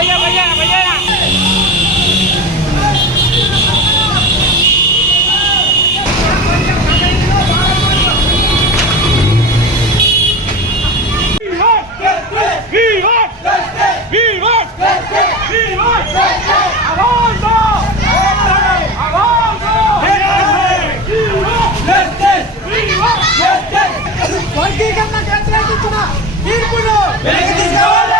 भैया भैया भैया వర్గీకరణ కేంద్రానికి ఇచ్చిన తీర్పును వెనక్కి తీసుకోవాలి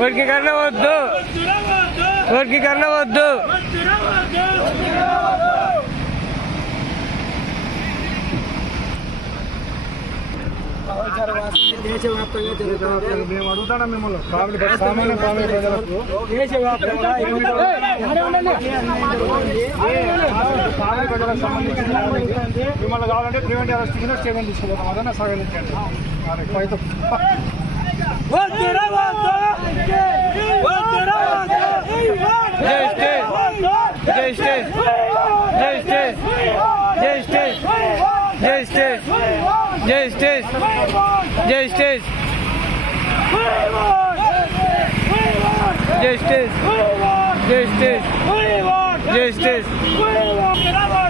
వర్గీకరణ వద్దు వర్గీకరణ వద్దు. దేశవ్యాప్తంగా జరుగుతుంది మేము అడుగుతున్నాం మిమ్మల్ని కామెడీ సామాన్య కామెడీ ప్రజలకు దేశవ్యాప్తంగా ఫ్యామిలీ ప్రజలకు సంబంధించిన దానికి మిమ్మల్ని కావాలంటే ప్రివెంట్ అరెస్ట్ కింద స్టేషన్ తీసుకుపోతాం అదన్నా సగలించండి అయితే Justice! Justice! Justice! Justice! Justice! yes, yes.